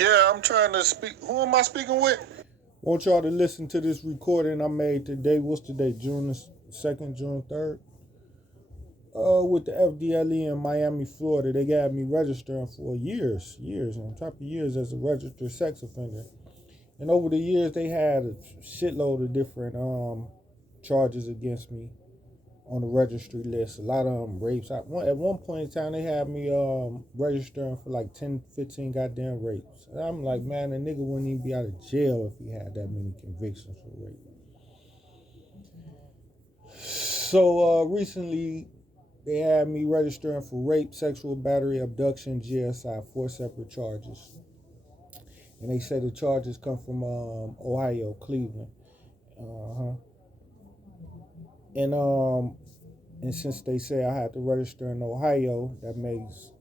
Yeah, I'm trying to speak. Who am I speaking with? Want y'all to listen to this recording I made today. What's today? June the 2nd, June 3rd? With the fdle in Miami, Florida. They got me registering for years, on top of years as a registered sex offender. And over the years, they had a shitload of different charges against me on the registry list. A lot of them rapes. At one point in time, they had me registering for like 10, 15 goddamn rapes. And I'm like, man, a nigga wouldn't even be out of jail if he had that many convictions for rape. So recently, they had me registering for rape, sexual battery, abduction, GSI, 4 separate charges. And they say the charges come from Ohio, Cleveland. Uh-huh. And and since they say I had to register in Ohio, that makes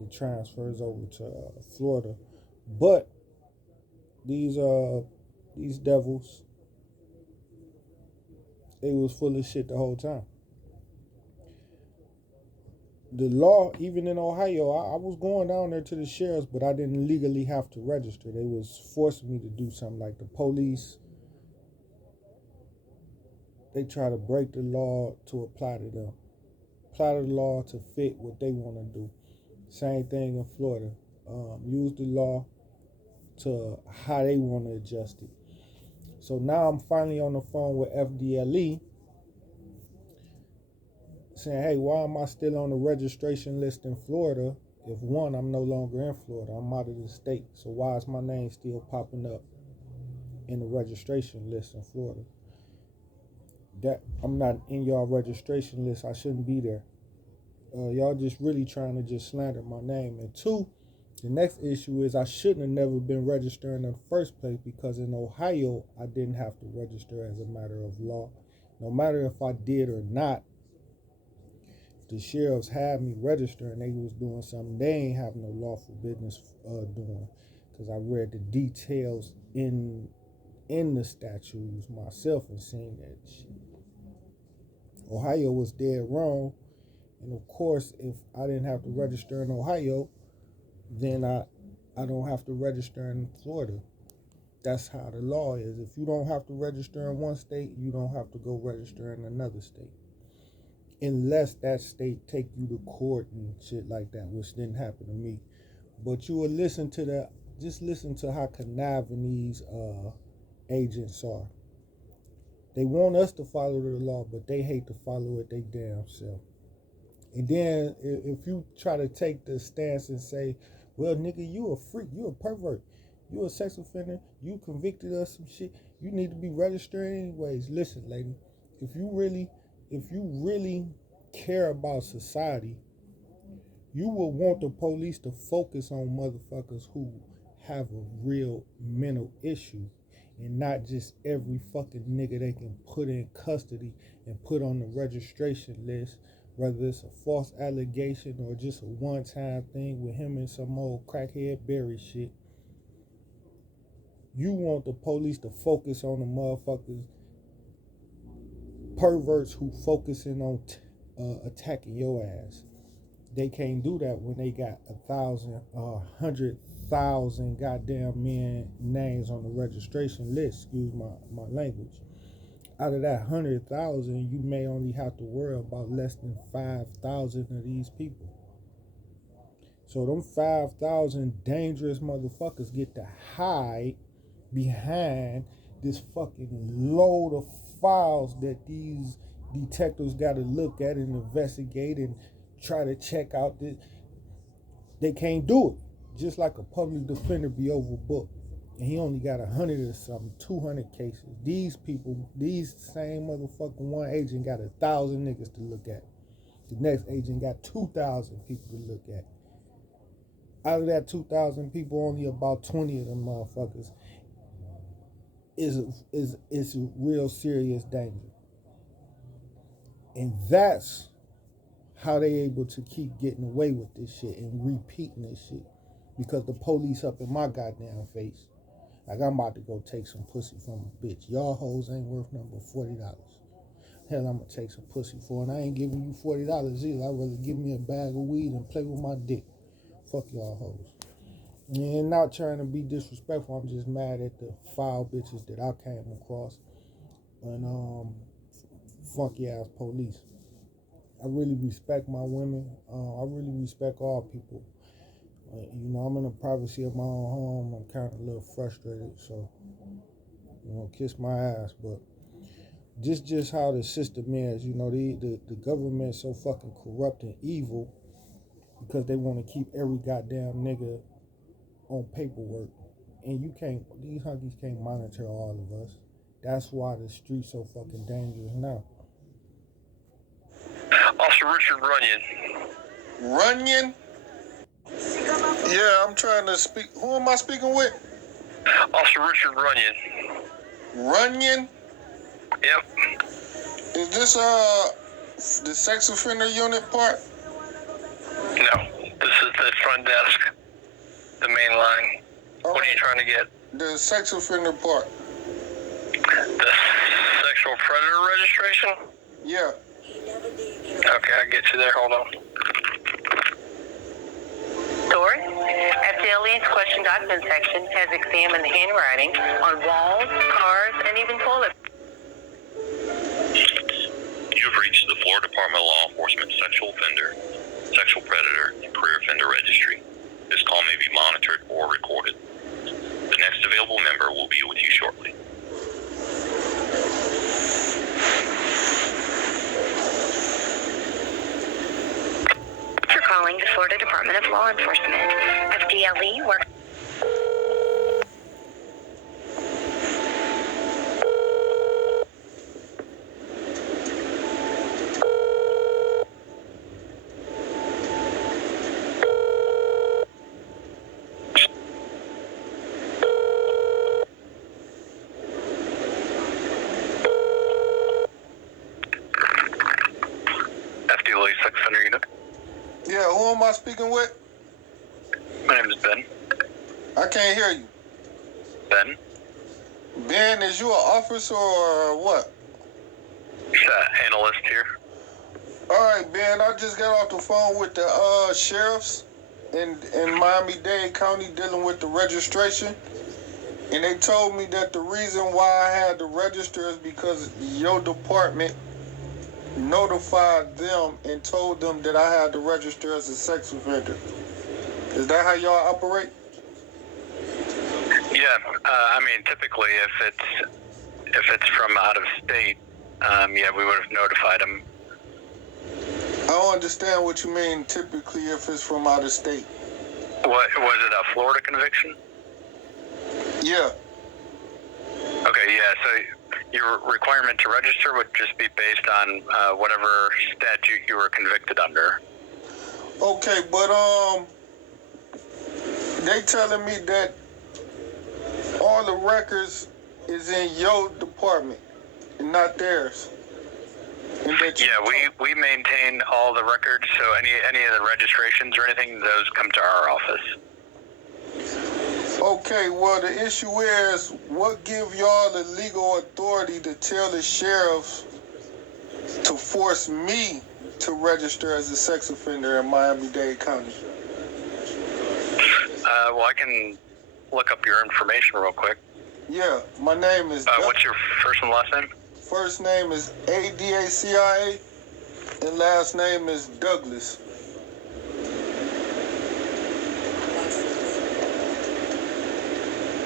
it transfers over to Florida. But these uh these devils, they was full of shit the whole time. The law, even in Ohio, I was going down there to the sheriff's, but I didn't legally have to register. They was forcing me to do something. Like the police, they try to break the law to apply to them, apply the law to fit what they want to do. Same thing in Florida. Use the law to how they want to adjust it. So now I'm finally on the phone with fdle saying, hey, why am I still on the registration list in Florida? If one, I'm no longer in Florida, I'm out of the state. So why is my name still popping up in the registration list in Florida? That I'm not in y'all registration list. I shouldn't be there. Y'all just really trying to just slander my name. And two, the next issue is I shouldn't have never been registering in the first place because in Ohio, I didn't have to register as a matter of law. No matter if I did or not, the sheriffs had me register and they was doing something they ain't have no lawful business doing, because I read the details in the statutes myself and seen that shit. Ohio was dead wrong, and of course, if I didn't have to register in Ohio, then I don't have to register in Florida. That's how the law is. If you don't have to register in one state, you don't have to go register in another state, unless that state take you to court and shit like that, which didn't happen to me. But you will listen to that. Just listen to how conniving these agents are. They want us to follow the law, but they hate to follow it they damn self. And then if you try to take the stance and say, well, nigga, you a freak, you a pervert, you a sex offender, you convicted of some shit, you need to be registered anyways. Listen, lady, if you really care about society, you will want the police to focus on motherfuckers who have a real mental issue and not just every fucking nigga they can put in custody and put on the registration list, whether it's a false allegation or just a one-time thing with him and some old crackhead Barry shit. You want the police to focus on the motherfuckers, perverts who focusing on attacking your ass. They can't do that when they got 100,000 goddamn men names on the registration list. Excuse my language. Out of that 100,000, you may only have to worry about less than 5,000 of these people. So them 5,000 dangerous motherfuckers get to hide behind this fucking load of files that these detectives got to look at and investigate and try to check out. They can't do it. Just like a public defender be overbooked, and he only got 100 or something, 200 cases. These people, these same motherfucking one agent got 1,000 niggas to look at. The next agent got 2,000 people to look at. Out of that 2,000 people, only about 20 of them motherfuckers is real serious danger. And that's how they able to keep getting away with this shit and repeating this shit. Because the police up in my goddamn face. Like, I'm about to go take some pussy from a bitch. Y'all hoes ain't worth nothing but $40. Hell, I'm gonna take some pussy for it. And I ain't giving you $40 either. I'd rather give me a bag of weed and play with my dick. Fuck y'all hoes. And not trying to be disrespectful, I'm just mad at the foul bitches that I came across and funky ass police. I really respect my women. I really respect all people. I'm in the privacy of my own home. I'm kind of a little frustrated, so kiss my ass. But just how the system is, the government's so fucking corrupt and evil because they want to keep every goddamn nigga on paperwork, and these hunkies can't monitor all of us. That's why the street's so fucking dangerous now. Officer Richard Runyon. Runyon? Yeah, I'm trying to speak. Who am I speaking with? Officer Richard Runyon. Runyon? Yep. Is this the sex offender unit part? No, this is the front desk, the main line. All what right. are you trying to get? The sex offender part. The sexual predator registration? Yeah. Okay, I'll get you there. Hold on. Source, fdle's question document section has examined the handwriting on walls, cars, and even toilets. You've reached the Florida Department of Law Enforcement Sexual Offender, Sexual Predator, and Career Offender Registry. This call may be monitored or recorded. The next available member will be with you shortly. For calling the Florida Department of Law Enforcement, FDLE works. FDLE Sex Offender Unit. Yeah, who am I speaking with? My name is Ben. I can't hear you. Ben? Ben, is you an officer or what? Analyst here. All right, Ben, I just got off the phone with the sheriffs in Miami-Dade County dealing with the registration. And they told me that the reason why I had to register is because your department notified them and told them that I had to register as a sex offender. Is that how y'all operate? Yeah, typically if it's from out of state, we would have notified them. I don't understand what you mean typically if it's from out of state. What was it, a Florida conviction? Yeah. Okay, yeah, so your requirement to register would just be based on whatever statute you were convicted under. Okay, but they telling me that all the records is in your department and not theirs. And that we maintain all the records, so any of the registrations or anything, those come to our office. Okay, well, the issue is, what give y'all the legal authority to tell the sheriffs to force me to register as a sex offender in Miami-Dade County? Well, I can look up your information real quick. Yeah, my name is... What's your first and last name? First name is Adacia, and last name is Douglas.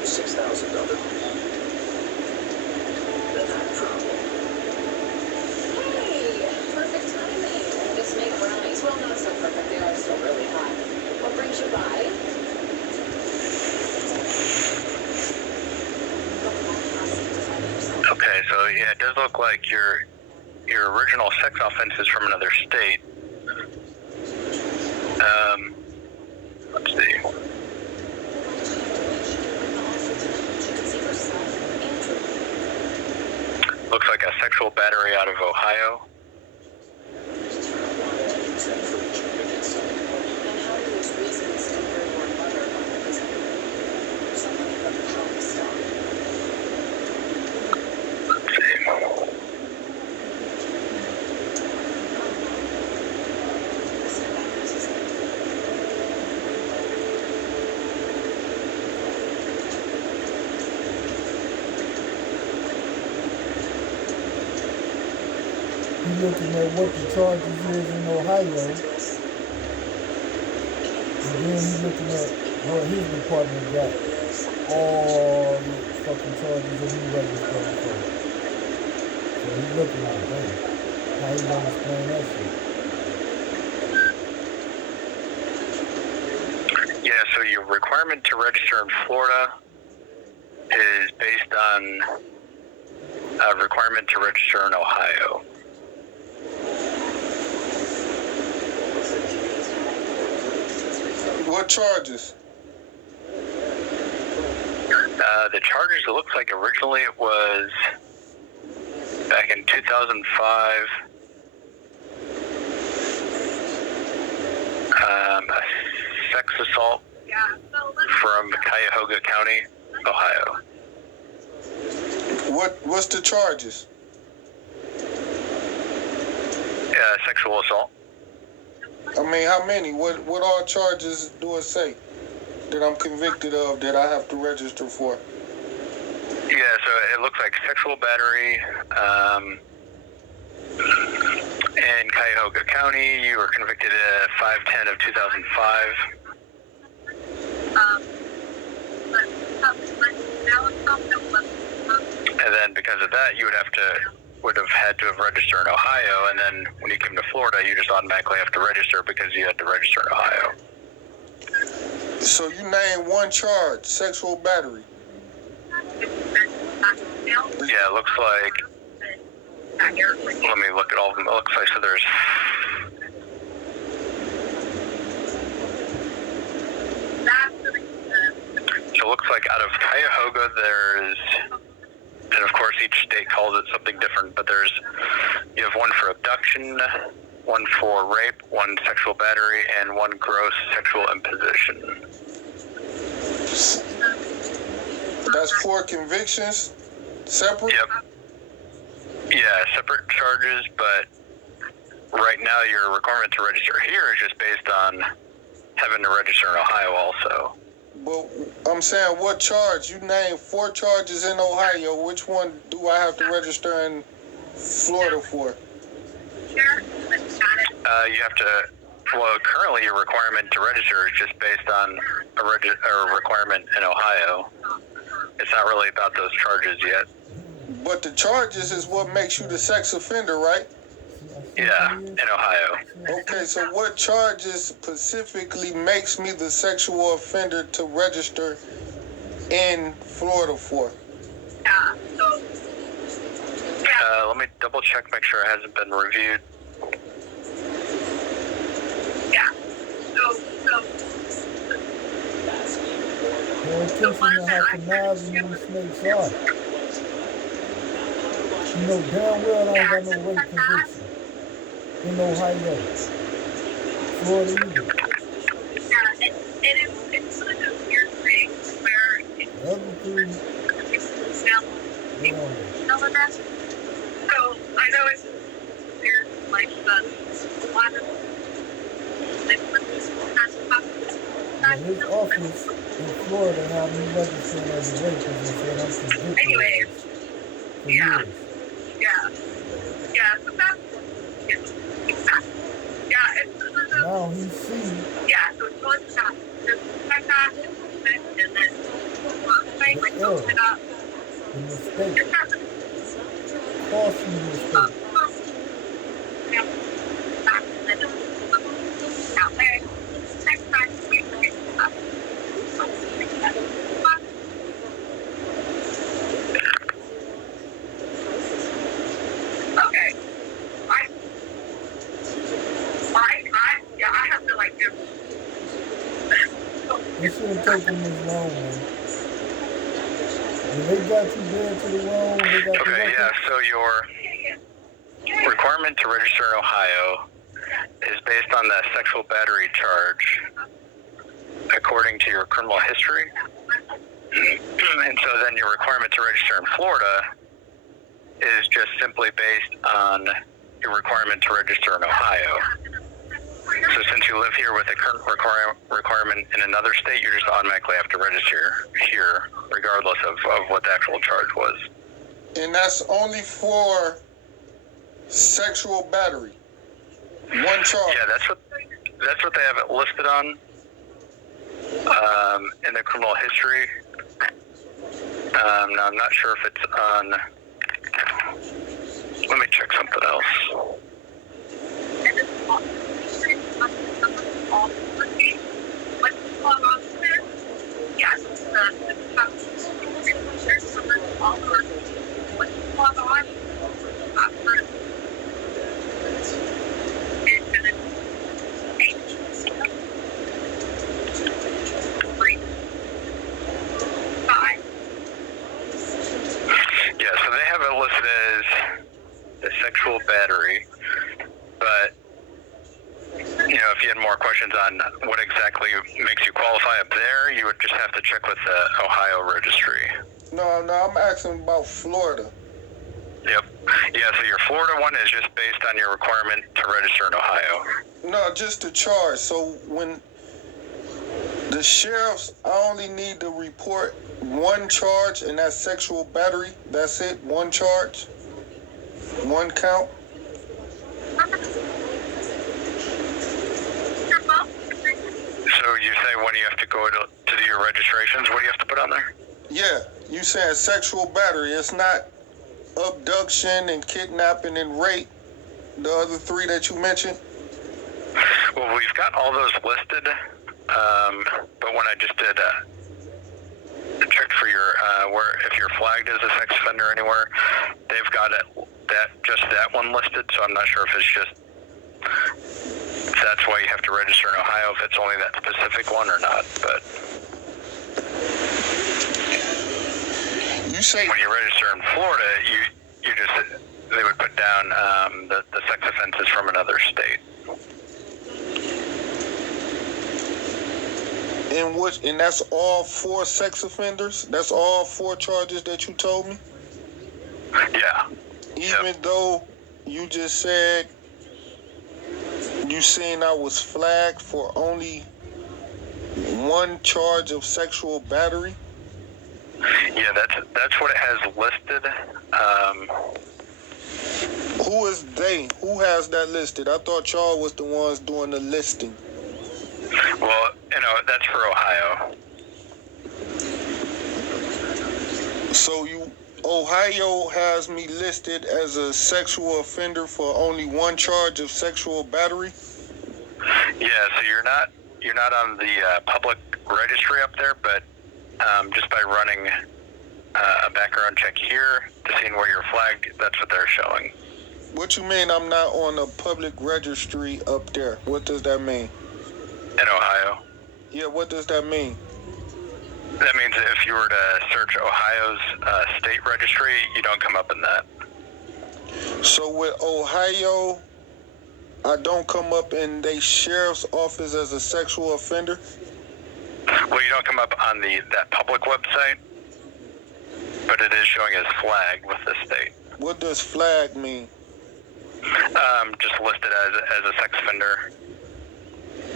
$6,000. Then that problem. Hey, perfect timing. Just make brownies. Well, not so perfect. They are still really hot. What brings you by? Okay, so yeah, it does look like your original sex offense is from another state. Let's see. Looks like a sexual battery out of Ohio. He looking at what the charges is in Ohio, and then he looking at what his department got all the fucking charges that he registered for. So he looking like, damn, how he gonna explain that shit? Yeah, so your requirement to register in Florida is based on a requirement to register in Ohio. What charges? The charges, it looks like originally it was back in 2005, a sex assault from Cuyahoga County, Ohio. What's the charges? Sexual assault. I mean, how many? What all charges do it say that I'm convicted of that I have to register for? Yeah, so it looks like sexual battery in Cuyahoga County. You were convicted at 5/10 of 2005. And then because of that, you would have had to have registered in Ohio, and then when you came to Florida, you just automatically have to register because you had to register in Ohio. So you name one charge, sexual battery. Yeah, it looks like, let me look at all of them. It looks like, so there's, so it looks like out of Cuyahoga, there's, and of course each state calls it something different, but you have one for abduction, one for rape, one sexual battery, and one gross sexual imposition. That's 4 convictions, separate? Yep. Yeah, separate charges, but right now your requirement to register here is just based on having to register in Ohio also. But I'm saying, what charge? You named 4 charges in Ohio. Which one do I have to register in Florida for? You have to, well, currently your requirement to register is just based on a requirement in Ohio. It's not really about those charges yet. But the charges is what makes you the sex offender, right? Yeah, in Ohio. Okay, so what charges specifically makes me the sexual offender to register in Florida for? Let me double check, make sure it hasn't been reviewed. Pay attention to how conniving these snakes are. You know damn well I ain't got no rape conviction in Ohio, Florida either. It's like a weird thing where The other 3, they on there. so I know it's weird, like a lot of But his office in Florida had me registered as a rapist and said I'm convicted Anyways, for years. so that's exactly. It's Now he see so it's going to just like that, and then like open it up. the mistake, It's happening. costly mistake. Out there. Next time we pick it up. Okay. I have to like do. It should have taken this long, man. When they got you dead to the wrong, they got the Okay, record. yeah, so your requirement to register in Ohio is based on the sexual battery charge according to your criminal history. And so then your requirement to register in Florida is just simply based on your requirement to register in Ohio. So since you live here with a current requirement in another state, you just automatically have to register here, regardless of what the actual charge was. And that's only for Sexual battery. One charge. Yeah, that's what they have it listed on in the criminal history. Now I'm not sure if it's on. Let me check something else. Yes, there's some all over. When you log on, Yeah, so they have it listed as a sexual battery, but if you had more questions on what exactly makes you qualify up there, you would just have to check with the Ohio registry. No, I'm asking about Florida. Yep. Yeah, so your Florida one is just based on your requirement to register in Ohio. No, just the charge. So when the sheriffs, I only need to report one charge, and that's sexual battery. That's it. One charge. One count. So you say when you have to go to do your registrations, what do you have to put on there? Yeah, you saying sexual battery. It's not abduction and kidnapping and rape. The other three that you mentioned. Well, we've got all those listed, but when I just did checked for your if you're flagged as a sex offender anywhere, they've got that one listed. So I'm not sure if it's just that's why you have to register in Ohio, if it's only that specific one or not. But you say when you register in Florida, they would put down the sex offenses from another state. and that's all 4 sex offenders? That's all 4 charges that you told me? Yeah. Even though you just said you seen I was flagged for only one charge of sexual battery? Yeah, that's what it has listed. Who is they? Who has that listed? I thought y'all was the ones doing the listing. Well, that's for Ohio. So Ohio has me listed as a sexual offender for only one charge of sexual battery? Yeah, so you're not on the public registry up there, but just by running a background check here to seeing where you're flagged, that's what they're showing. What you mean I'm not on a public registry up there? What does that mean? In Ohio. Yeah, what does that mean? That means if you were to search Ohio's state registry, you don't come up in that. So with Ohio, I don't come up in the sheriff's office as a sexual offender? Well, you don't come up on that public website, but it is showing as flagged with the state. What does flag mean? Just listed as a sex offender.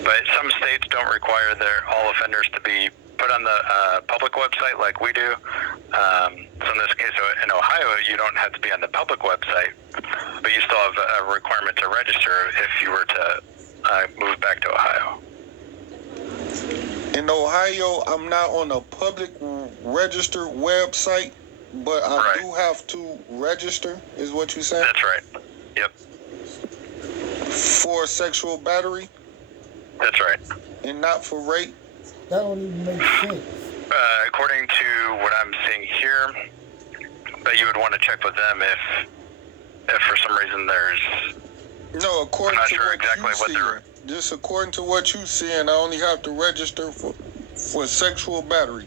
But some states don't require all offenders to be put on the public website like we do. So in this case, in Ohio, you don't have to be on the public website, but you still have a requirement to register if you were to move back to Ohio. In Ohio, I'm not on a public registered website, but I do have to register, is what you said? That's right. Yep. For sexual battery? That's right. And not for rape? That don't even make sense. According to what I'm seeing here, but you would want to check with them if for some reason there's. No, according I'm not to sure what exactly you what see. they're. Just according to what you seeing, I only have to register for sexual battery.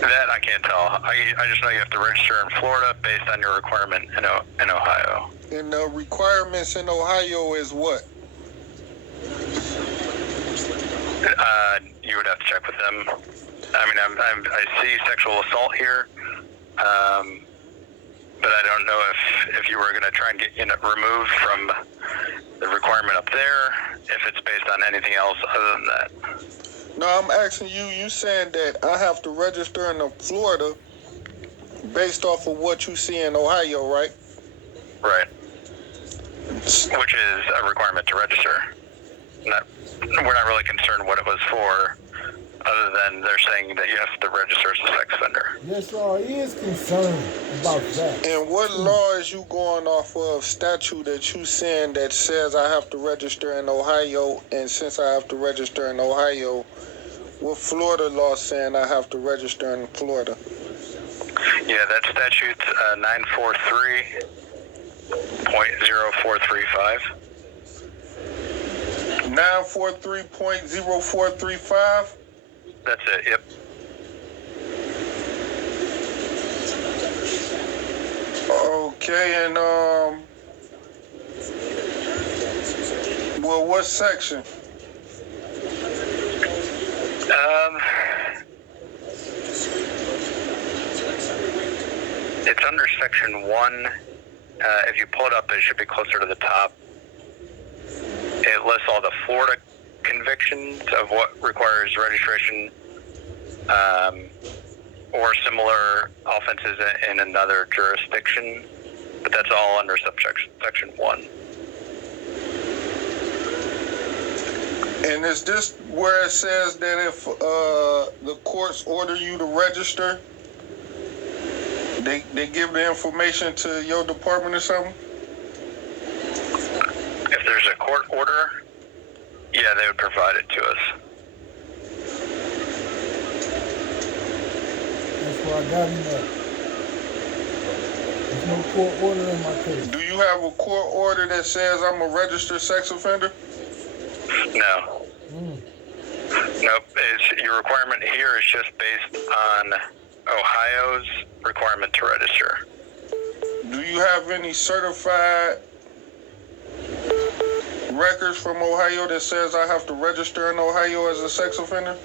That I can't tell. I just know you have to register in Florida based on your requirement in Ohio. And the requirements in Ohio is what? You would have to check with them. I mean, I see sexual assault here, but I don't know if you were going to try and get removed from the requirement up there, if it's based on anything else other than that. No, I'm asking you. You saying that I have to register in Florida based off of what you see in Ohio, right? Right. which is a requirement to register. We're not really concerned what it was for, other than they're saying that you have to register as a sex offender. Yes, y'all is concerned about that. And what law is you going off of, statute that you saying that says I have to register in Ohio, and since I have to register in Ohio, what Florida law saying I have to register in Florida? Yeah, that statute's 943.0435. 943.0435? That's it, yep. Okay, and well, what section? It's under section 1. If you pull it up, it should be closer to the top. It lists all the Florida convictions of what requires registration or similar offenses in another jurisdiction, but that's all under section 1. And is this where it says that if the courts order you to register, they give the information to your department or something? If there's a court order, yeah, they would provide it to us. That's where I got him at. There's no court order in my case. Do you have a court order that says I'm a registered sex offender? No. Nope. Your requirement here is just based on Ohio's requirement to register. Do you have any certified records from Ohio that says I have to register in Ohio as a sex offender?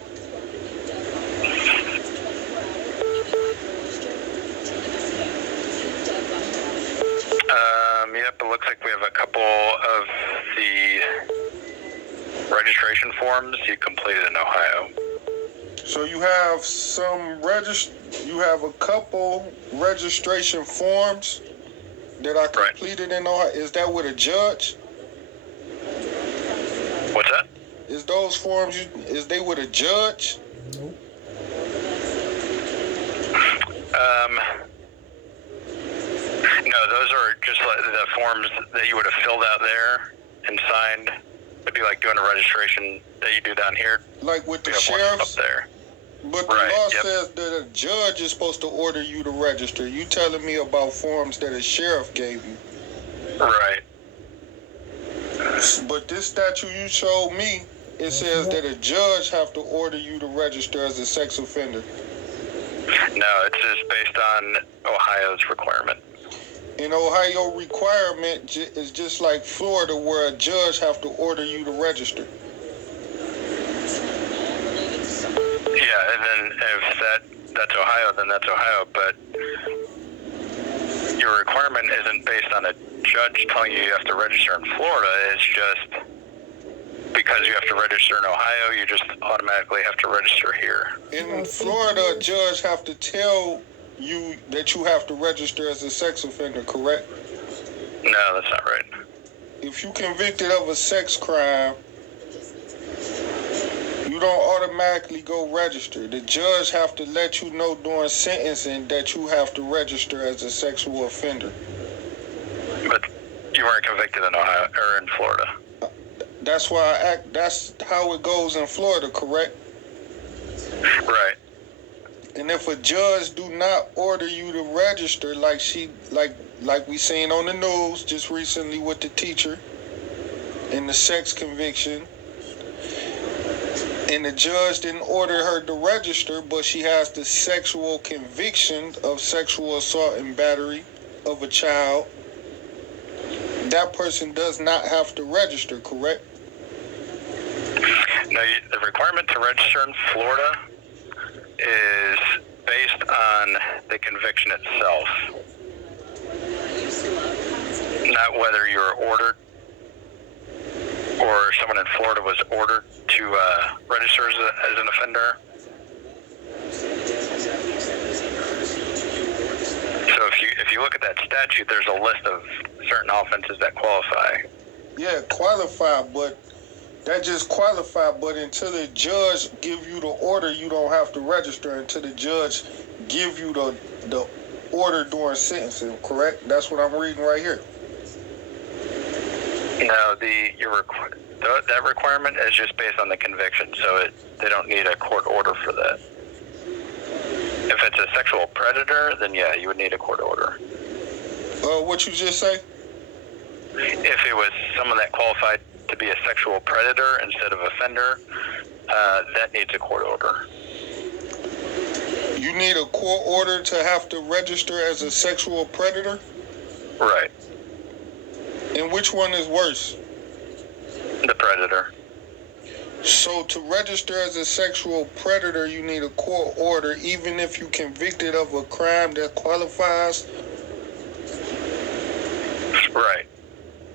Yep, it looks like we have a couple of the registration forms you completed in Ohio. So you have you have a couple registration forms that I completed in Ohio. Is that with a judge? What's that? Is those forms, is they with a judge? Nope. No, those are just like the forms that you would have filled out there and signed. It'd be like doing a registration that you do down here. Like with the Up sheriffs? there. But the Right, law yep. says that a judge is supposed to order you to register. You telling me about forms that a sheriff gave you. Right. But this statute you showed me, it says that a judge have to order you to register as a sex offender. No, it's just based on Ohio's requirement. An Ohio requirement is just like Florida, where a judge have to order you to register. Yeah, and then if that's Ohio, then that's Ohio. But your requirement isn't based on a judge telling you have to register in Florida. It's just because you have to register in Ohio, you just automatically have to register here. In Florida, a judge have to tell you that you have to register as a sex offender, correct? No, that's not right. If you convicted of a sex crime, you don't automatically go register. The judge have to let you know during sentencing that you have to register as a sexual offender. But you weren't convicted in Ohio or in Florida. That's why that's how it goes in Florida, correct? Right. And if a judge do not order you to register, like we seen on the news just recently with the teacher in the sex conviction, and the judge didn't order her to register, but she has the sexual conviction of sexual assault and battery of a child, that person does not have to register, correct? No, the requirement to register in Florida is based on the conviction itself, not whether you're ordered or someone in Florida was ordered to register as an offender. So if you look at that statute, there's a list of certain offenses that qualify. Yeah, qualify, but that just qualify. But until the judge give you the order, you don't have to register until the judge give you the order during sentencing. Correct? That's what I'm reading right here. No, that requirement is just based on the conviction, so they don't need a court order for that. If it's a sexual predator, then yeah, you would need a court order. What you just say? If it was someone that qualified to be a sexual predator instead of offender, that needs a court order. You need a court order to have to register as a sexual predator? Right. And which one is worse? The predator. So to register as a sexual predator, you need a court order, even if you're convicted of a crime that qualifies? Right.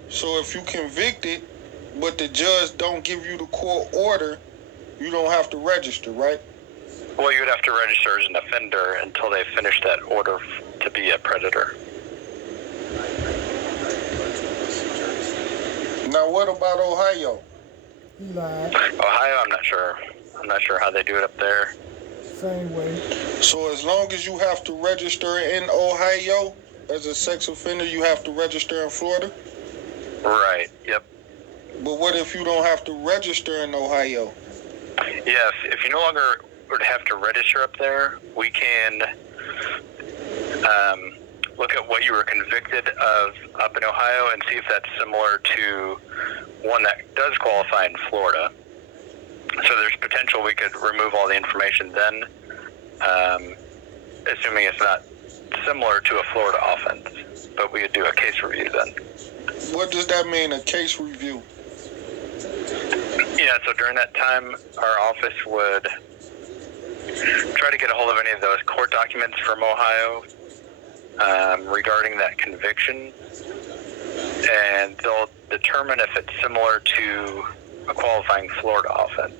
So if you convicted, but the judge don't give you the court order, you don't have to register, right? Well, you would have to register as an offender until they finish that order to be a predator. Now, what about Ohio? He lied. Ohio, I'm not sure. I'm not sure how they do it up there. Same way. So as long as you have to register in Ohio as a sex offender, you have to register in Florida? Right, yep. But what if you don't have to register in Ohio? Yes, if you no longer would have to register up there, we can look at what you were convicted of up in Ohio and see if that's similar to one that does qualify in Florida. So there's potential we could remove all the information then, assuming it's not similar to a Florida offense, but we would do a case review then. What does that mean, a case review? Yeah, so during that time, our office would try to get a hold of any of those court documents from Ohio regarding that conviction, and they'll determine if it's similar to a qualifying Florida offense.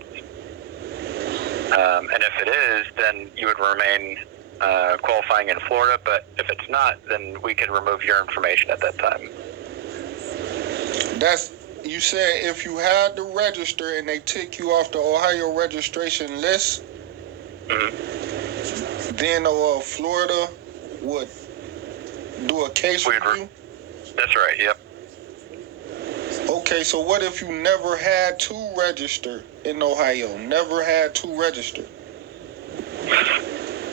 And if it is, then you would remain qualifying in Florida, but if it's not, then we could remove your information at that time. You said if you had to register and they took you off the Ohio registration list, then Florida would do a case review? That's right, yep. Okay, so what if you never had to register in Ohio? Never had to register?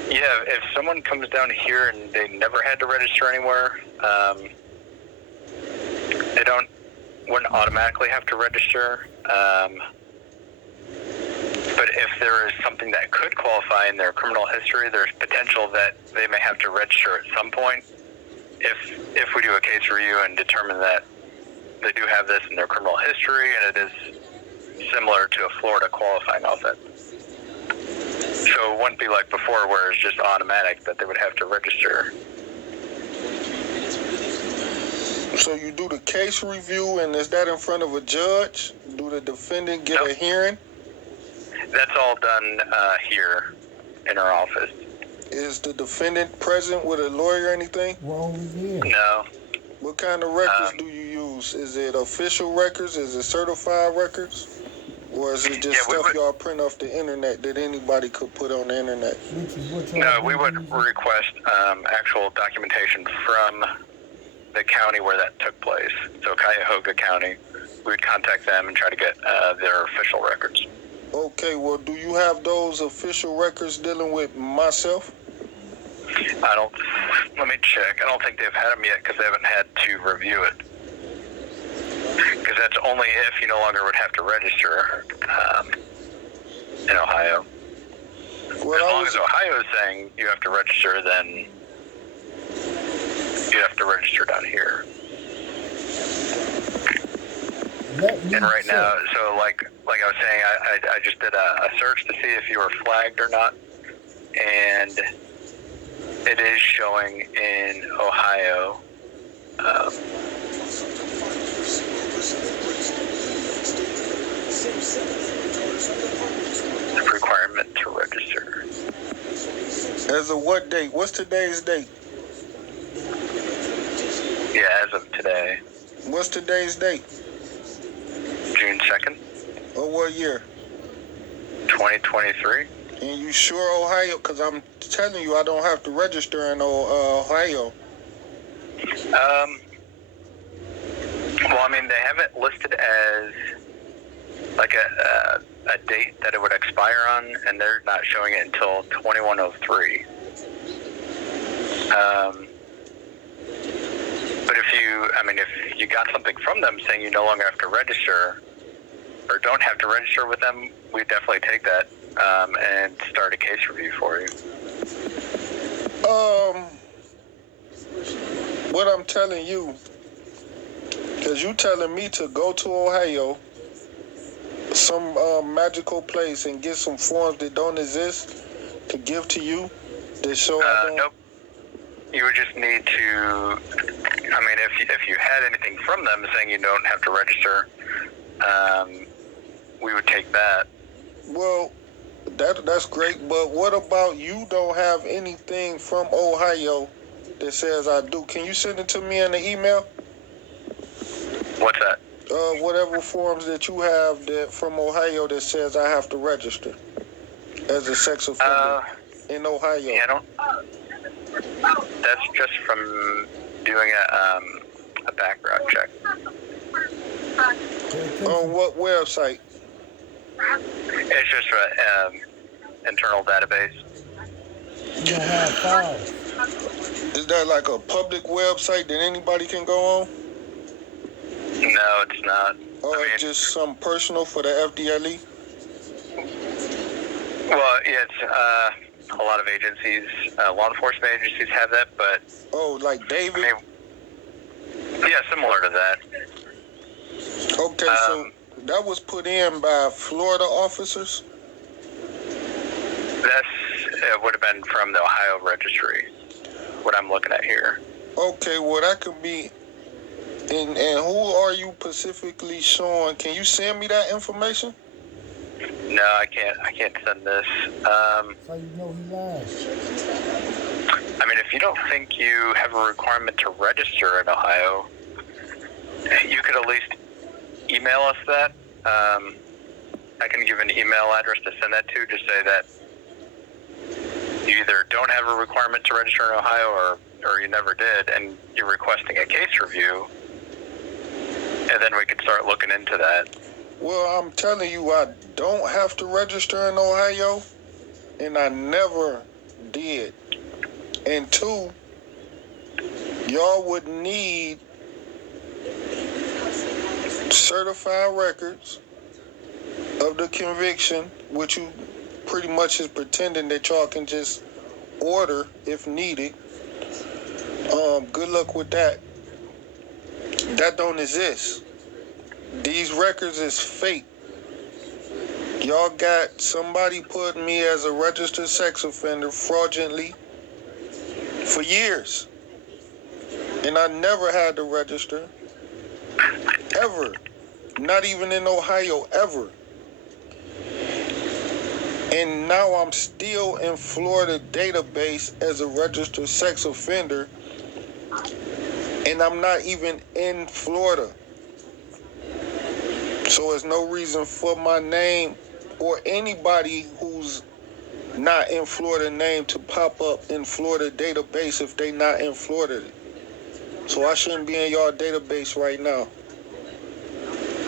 Yeah, if someone comes down here and they never had to register anywhere, they wouldn't automatically have to register. But if there is something that could qualify in their criminal history, there's potential that they may have to register at some point. If we do a case review and determine that they do have this in their criminal history and it is similar to a Florida qualifying offense. So it wouldn't be like before where it's just automatic that they would have to register. So you do the case review, and is that in front of a judge? Do the defendant get a hearing? That's all done here in our office. Is the defendant present with a lawyer or anything? Wrong again. No. What kind of records do you use? Is it official records? Is it certified records? Or is it just stuff y'all print off the internet that anybody could put on the internet? No, we would request actual documentation from the county where that took place. So Cuyahoga County, we would contact them and try to get their official records. Okay, well, do you have those official records dealing with myself? Let me check. I don't think they've had them yet because they haven't had to review it. Because that's only if you no longer would have to register in Ohio. Well, as long as Ohio is saying you have to register, then you have to register down here. And right now, so like I was saying, I just did a search to see if you were flagged or not, and it is showing in Ohio. Requirement to register. As of what date? What's today's date? Yeah, as of today, What's today's date? June 2nd, Or what year? 2023. And you sure Ohio? Because I'm telling you, I don't have to register in Ohio. Well, I mean, they have it listed as like a date that it would expire on, and they're not showing it until 2103. But if you got something from them saying you no longer have to register or don't have to register with them, we definitely take that and start a case review for you. What I'm telling you, because you telling me to go to Ohio, some magical place, and get some forms that don't exist to give to you that show I don't. Nope. You would just need to. I mean, if you had anything from them saying you don't have to register, we would take that. Well, that's great, but what about you don't have anything from Ohio that says I do? Can you send it to me in the email? What's that? Whatever forms that you have that from Ohio that says I have to register as a sex offender in Ohio. Yeah, that's just from doing a background check. On what website? It's just an internal database. You don't have files. Is that like a public website that anybody can go on? No, it's not. Or it's just some personal for the FDLE? Well, yeah, it's a lot of agencies, law enforcement agencies have that, but... Oh, like David? Yeah, similar to that. Okay, so that was put in by Florida officers? It would have been from the Ohio registry, what I'm looking at here. Okay, well, that could be... And who are you specifically showing? Can you send me that information? No, I can't send this. That's how you know he lied. I mean, if you don't think you have a requirement to register in Ohio, you could at least email us that. I can give an email address to send that to. Just say that you either don't have a requirement to register in Ohio or you never did, and you're requesting a case review, and then we could start looking into that. Well, I'm telling you, I don't have to register in Ohio, and I never did. And two, y'all would need certified records of the conviction, which you pretty much is pretending that y'all can just order if needed. Good luck with that. That don't exist. These records is fake. Y'all got somebody putting me as a registered sex offender fraudulently for years. And I never had to register. Ever. Not even in Ohio, ever. And now I'm still in Florida database as a registered sex offender. And I'm not even in Florida. So there's no reason for my name or anybody who's not in Florida name to pop up in Florida database if they not in Florida. So I shouldn't be in y'all database right now.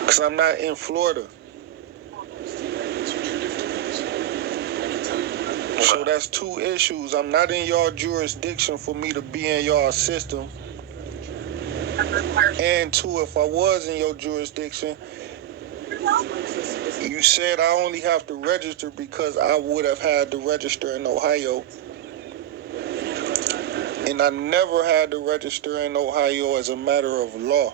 Because I'm not in Florida. So that's two issues. I'm not in y'all jurisdiction for me to be in y'all system. And two, if I was in your jurisdiction, you said I only have to register because I would have had to register in Ohio. And I never had to register in Ohio as a matter of law.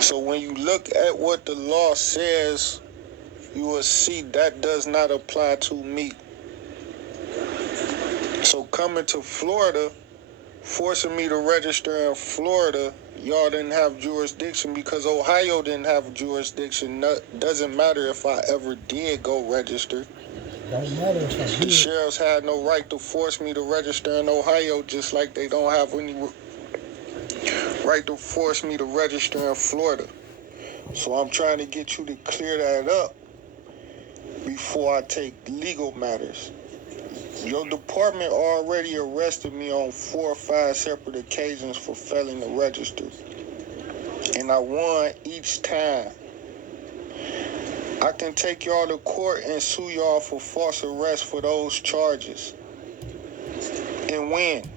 So when you look at what the law says, you will see that does not apply to me. So coming to Florida, forcing me to register in Florida, y'all didn't have jurisdiction because Ohio didn't have jurisdiction. Doesn't matter if I ever did go register. Don't matter if I The did. sheriffs had no right to force me to register in Ohio, just like they don't have any right to force me to register in Florida. So I'm trying to get you to clear that up before I take legal matters. Your department already arrested me on 4 or 5 separate occasions for failing to register. And I won each time. I can take y'all to court and sue y'all for false arrest for those charges. And win.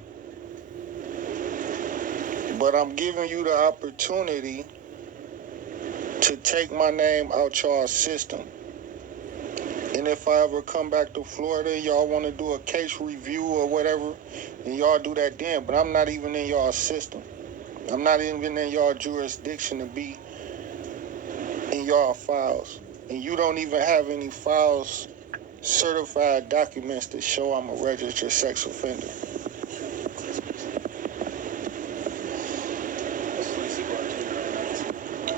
But I'm giving you the opportunity to take my name out y'all's system. And if I ever come back to Florida, y'all want to do a case review or whatever, then y'all do that then. But I'm not even in y'all system. I'm not even in y'all jurisdiction to be in y'all files. And you don't even have any files, certified documents to show I'm a registered sex offender.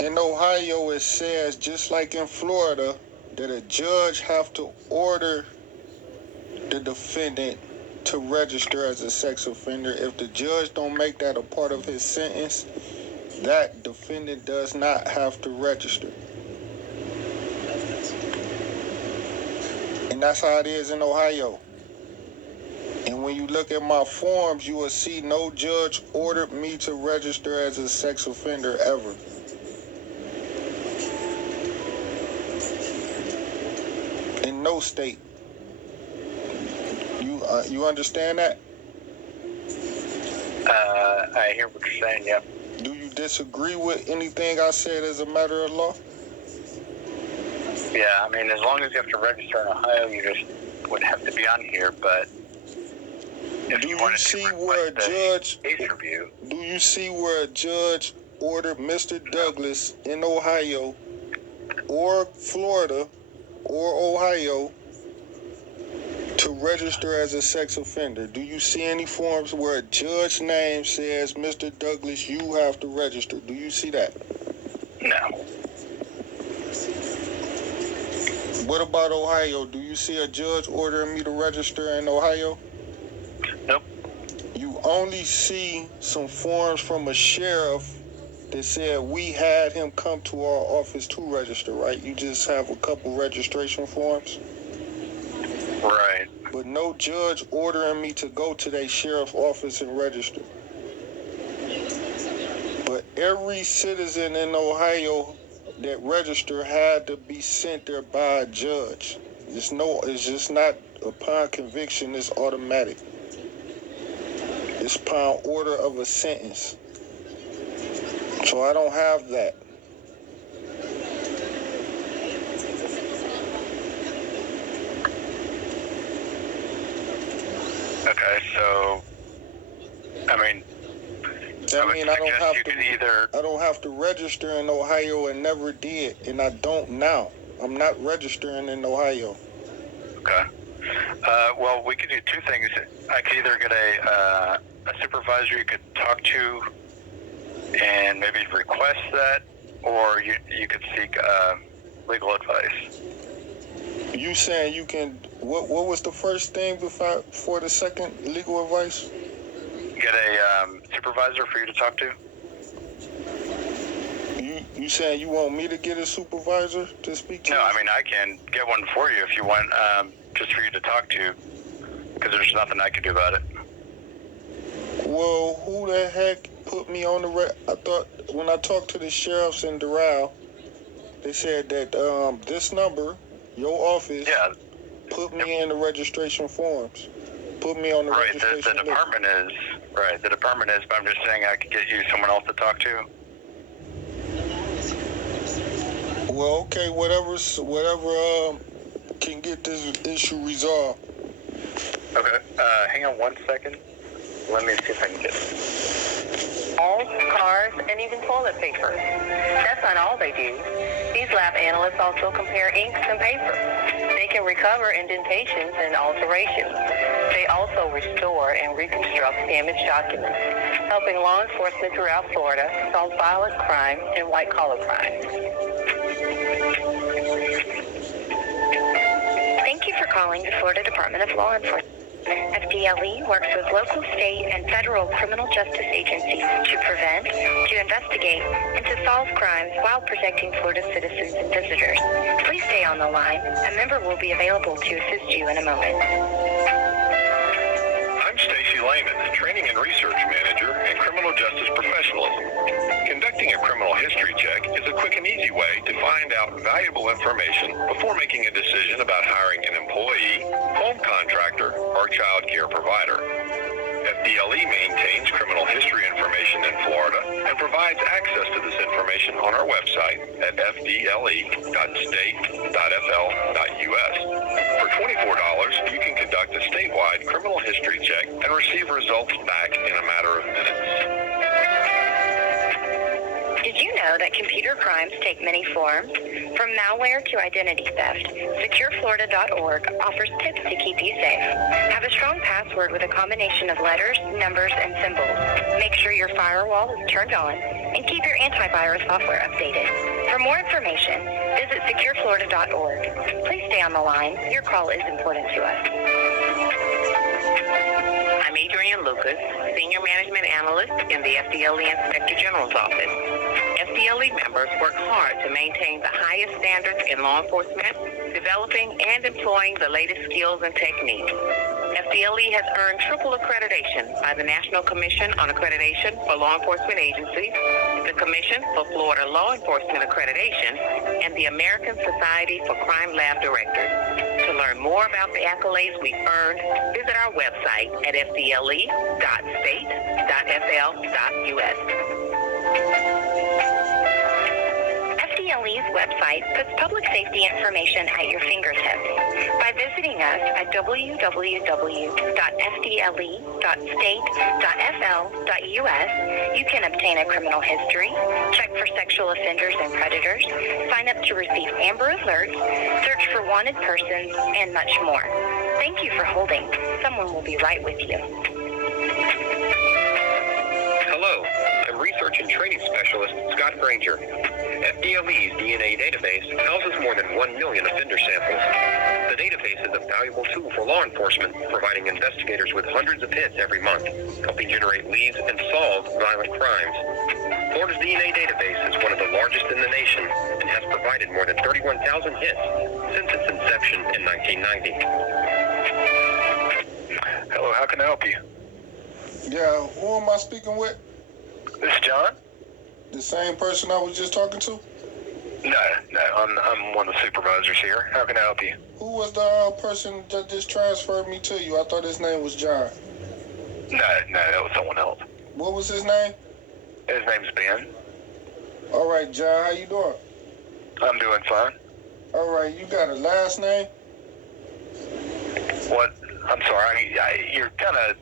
In Ohio, it says, just like in Florida, that a judge have to order the defendant to register as a sex offender. If the judge don't make that a part of his sentence, that defendant does not have to register. And that's how it is in Ohio. And when you look at my forms, you will see no judge ordered me to register as a sex offender ever. In no state. You understand that? I hear what you're saying, yep. Do you disagree with anything I said as a matter of law? Yeah, I mean, as long as you have to register in Ohio, you just would have to be on here, but if Do you you wanted see to where a judge case review, do you see where a judge ordered Mr. Douglas in Ohio or Florida or Ohio to register as a sex offender? Do you see any forms where a judge name says, Mr. Douglas, you have to register? Do you see that? no. What about Ohio? Do you see a judge ordering me to register in Ohio? Nope. You only see some forms from a sheriff that said we had him come to our office to register, right? You just have a couple registration forms. Right. But no judge ordering me to go to their sheriff's office and register. But every citizen in Ohio that register had to be sent there by a judge. It's just not upon conviction, it's automatic. It's upon order of a sentence. So I don't have that. Okay, so, I mean, That means I I don't have to register in Ohio and never did, and I don't now. I'm not registering in Ohio. Okay. Well, we could do two things. I could either get a supervisor you could talk to and maybe request that, or you could seek legal advice. You saying you can? What was the first thing before the second legal advice? Get a supervisor for you to talk to. You saying you want me to get a supervisor to speak to? No, I mean I can get one for you if you want, just for you to talk to, because there's nothing I can do about it. Well, who the heck put me on the I thought when I talked to the sheriffs in Doral, they said that this number, your office, put me in the registration forms. Put me on the registration the department list. The department is, but I'm just saying I could get you someone else to talk to. Well, okay, whatever can get this issue resolved. Okay, hang on 1 second. Let me see if I can get it. Walls, cars, and even toilet paper. That's not all they do. These lab analysts also compare inks and paper. They can recover indentations and alterations. They also restore and reconstruct damaged documents, helping law enforcement throughout Florida solve violent crime and white-collar crime. Thank you for calling the Florida Department of Law Enforcement. FDLE works with local, state, and federal criminal justice agencies to prevent, to investigate, and to solve crimes while protecting Florida citizens and visitors. Please stay on the line. A member will be available to assist you in a moment. I'm Stacy Lehman, Training and Research Manager in Criminal Justice Professionalism. Conducting a criminal history check is a quick and easy way to find out valuable information before making a decision about hiring an employee, home contractor, or child care provider. FDLE maintains criminal history information in Florida and provides access to this information on our website at fdle.state.fl.us. For $24, you can conduct a statewide criminal history check and receive results back in a matter of minutes. Did you know that computer crimes take many forms? From malware to identity theft, SecureFlorida.org offers tips to keep you safe. Have a strong password with a combination of letters, numbers, and symbols. Make sure your firewall is turned on, and keep your antivirus software updated. For more information, visit SecureFlorida.org. Please stay on the line. Your call is important to us. I'm Adrienne Lucas, Senior Management Analyst in the FDLE Inspector General's Office. FDLE members work hard to maintain the highest standards in law enforcement, developing and employing the latest skills and techniques. FDLE has earned triple accreditation by the National Commission on Accreditation for Law Enforcement Agencies, the Commission for Florida Law Enforcement Accreditation, and the American Society for Crime Lab Directors. To learn more about the accolades we've earned, visit our website at fdle.state.fl.us. FDLE's website puts public safety information at your fingertips. By visiting us at www.fdle.state.fl.us, you can obtain a criminal history, check for sexual offenders and predators, sign up to receive Amber Alerts, search for wanted persons, and much more. Thank you for holding. Someone will be right with you. Hello, I'm Research and Training Specialist Scott Granger. FDLE's DNA database houses more than 1 million offender samples. The database is a valuable tool for law enforcement, providing investigators with hundreds of hits every month, helping generate leads and solve violent crimes. Florida's DNA database is one of the largest in the nation and has provided more than 31,000 hits since its inception in 1990. Hello, how can I help you? Yeah, who am I speaking with? This is John? The same person I was just talking to? No, I'm one of the supervisors here. How can I help you? Who was the person that just transferred me to you? I thought his name was John. No, that was someone else. What was his name? His name's Ben. All right, John, how you doing? I'm doing fine. All right, you got a last name? What? I'm sorry, you're kind of...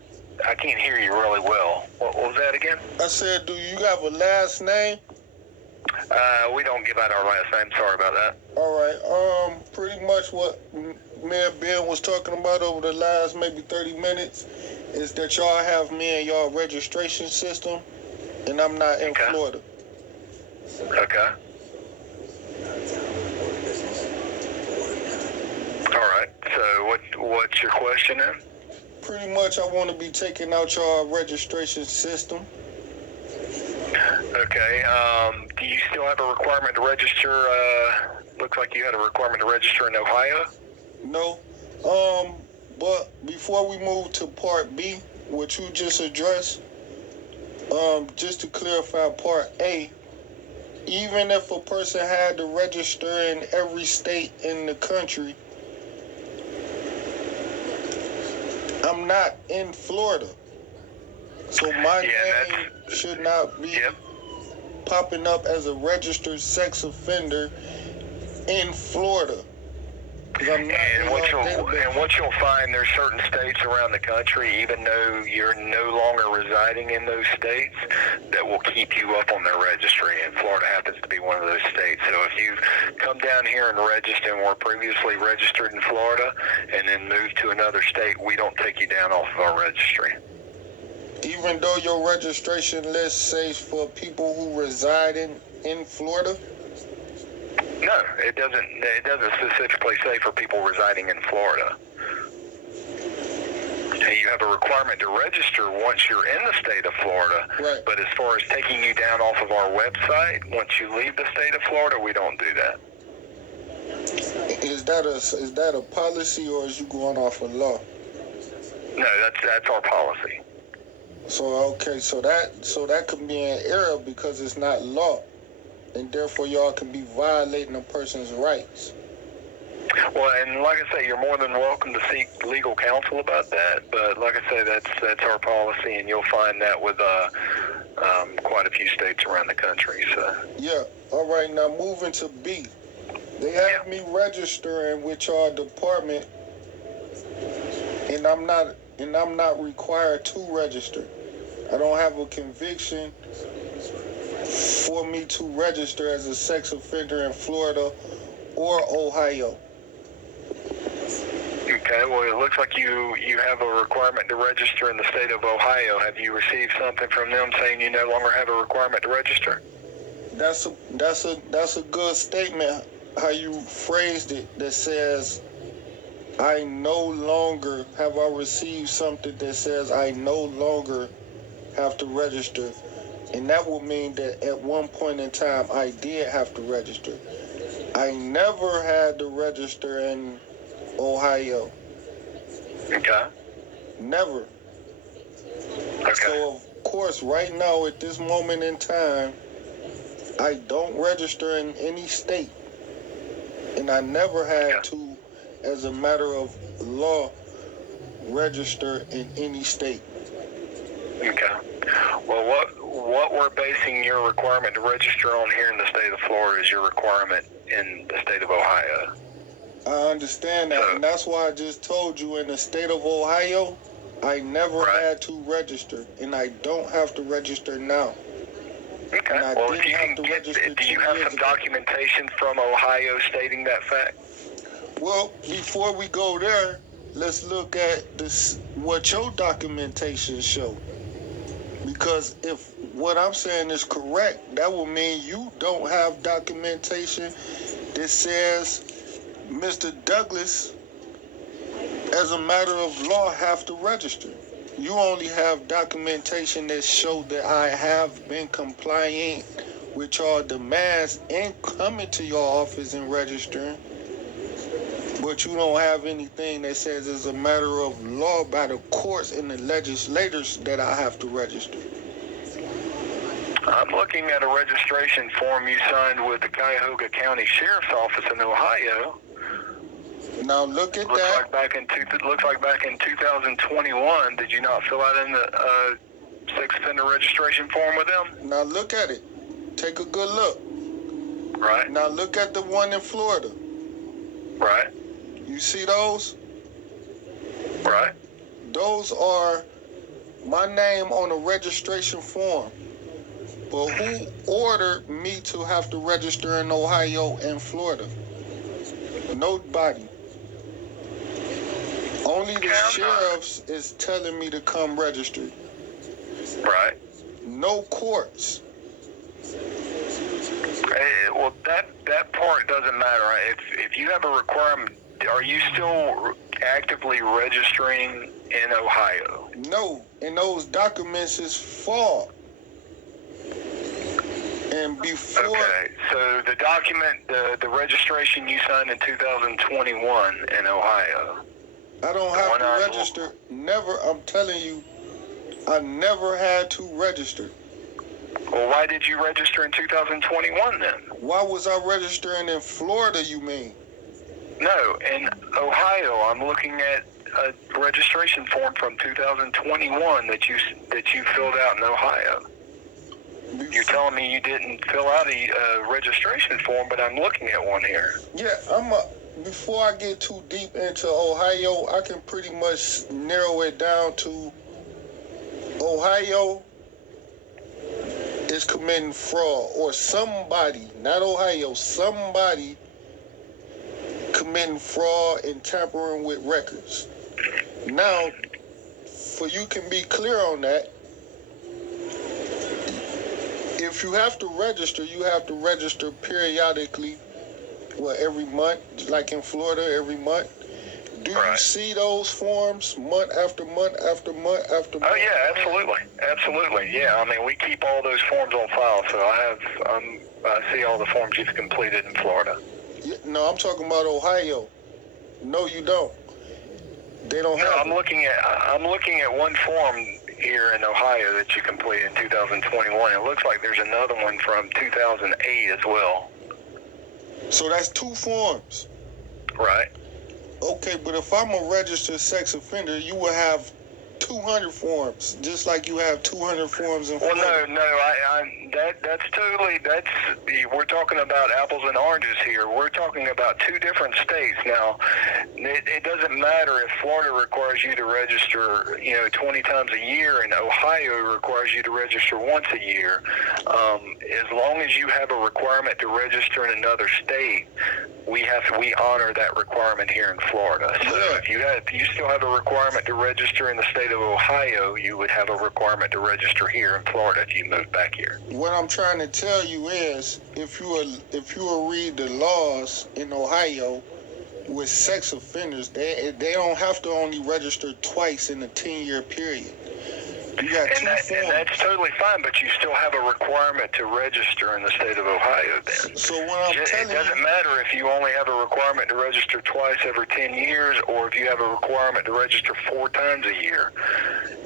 I can't hear you really well. What was that again? I said, do you have a last name? We don't give out our last name. Sorry about that. All right. Pretty much what me and Ben was talking about over the last maybe 30 minutes is that y'all have me in y'all registration system, and I'm not in Florida. Okay. All right. So what's your question then? Pretty much I want to be taking out y'all registration system. Okay. Do you still have a requirement to register? Looks like you had a requirement to register in Ohio. No. But before we move to part B, what you just addressed, just to clarify part A, even if a person had to register in every state in the country, I'm not in Florida. So my name should not be popping up as a registered sex offender in Florida. I'm not and what you'll find, there's certain states around the country, even though you're no longer residing in those states, that will keep you up on their registry, and Florida happens to be one of those states. So if you've come down here and registered and were previously registered in Florida and then moved to another state, we don't take you down off of our registry. Even though your registration list says for people who reside in Florida? No, No, it doesn't. It doesn't specifically say for people residing in Florida. You have a requirement to register once you're in the state of Florida. Right. But as far as taking you down off of our website, once you leave the state of Florida, we don't do that. Is that a policy, or is you going off of law? No, that's our policy. So that could be an error because it's not law, and therefore y'all can be violating a person's rights. Well, and like I say, you're more than welcome to seek legal counsel about that. But like I say, that's our policy, and you'll find that with quite a few states around the country. So Yeah. All right. Now moving to B, they have me registering with y'all department, and I'm not required to register. I don't have a conviction for me to register as a sex offender in Florida or Ohio. okay, well, it looks like you have a requirement to register in the state of Ohio. Have you received something from them saying you no longer have a requirement to register? That's a good statement how you phrased it, that says I no longer have I received something that says I no longer have to register. And that would mean that at one point in time I did have to register. I never had to register in Ohio. Okay. Never. Okay. So of course right now at this moment in time I don't register in any state. And I never had to, as a matter of law, register in any state. Okay. Well, what we're basing your requirement to register on here in the state of Florida is your requirement in the state of Ohio. I understand that, and that's why I just told you in the state of Ohio, I never had to register, and I don't have to register now. Okay. Well, if you can get, do you have some documentation from Ohio stating that fact? Well, before we go there, let's look at this, what your documentation show. Because if what I'm saying is correct, that will mean you don't have documentation that says Mr. Douglas, as a matter of law, have to register. You only have documentation that show that I have been compliant with your demands and coming to your office and registering. But you don't have anything that says it's a matter of law by the courts and the legislators that I have to register. I'm looking at a registration form you signed with the Cuyahoga County Sheriff's Office in Ohio. Now look at looks that. Looks like back in 2021. Did you not fill out in the sex offender registration form with them? Now look at it. Take a good look. Right. Now look at the one in Florida. Right. You see those? Right. Those are my name on a registration form. But who ordered me to have to register in Ohio and Florida? Nobody. Only the sheriffs is telling me to come register. Right. No courts. Well, that part doesn't matter. If you have a requirement, are you still actively registering in Ohio? No, and those documents is false. And before... Okay, so the document, the registration you signed in 2021 in Ohio. I don't have to register. Never, I'm telling you, I never had to register. Well, why did you register in 2021 then? Why was I registering in Florida, you mean? No, in Ohio. I'm looking at a registration form from 2021 that you filled out in Ohio. You're telling me you didn't fill out a registration form, but I'm looking at one here. Yeah, before I get too deep into Ohio, I can pretty much narrow it down to Ohio is committing fraud, or somebody, not Ohio, somebody committing fraud and tampering with records. Now, for you can be clear on that, if you have to register, you have to register periodically every month, like in Florida, every month. Do you Right. see those forms month after month after month after month? Oh yeah, absolutely. Yeah, I mean we keep all those forms on file, so I see all the forms you've completed in Florida. Yeah, no, I'm talking about Ohio. No, you don't. They don't No, have I'm looking at one form here in Ohio that you completed in 2021. It looks like there's another one from 2008 as well. So that's 2 forms. Right. Okay, but if I'm a registered sex offender, you will have 200 forms, just like you have 200 forms in Well, Florida. we're talking about apples and oranges here. We're talking about 2 different states. Now, it doesn't matter if Florida requires you to register, 20 times a year, and Ohio requires you to register once a year. As long as you have a requirement to register in another state, we honor that requirement here in Florida. So Yeah. if you still have a requirement to register in the state of Ohio, you would have a requirement to register here in Florida if you move back here. What I'm trying to tell you is, if you will read the laws in Ohio with sex offenders, they don't have to only register twice in a 10-year period. You got 2 forms. And that's totally fine, but you still have a requirement to register in the state of Ohio then. So what I'm telling It doesn't matter if you only have a requirement to register twice every 10 years or if you have a requirement to register 4 times a year.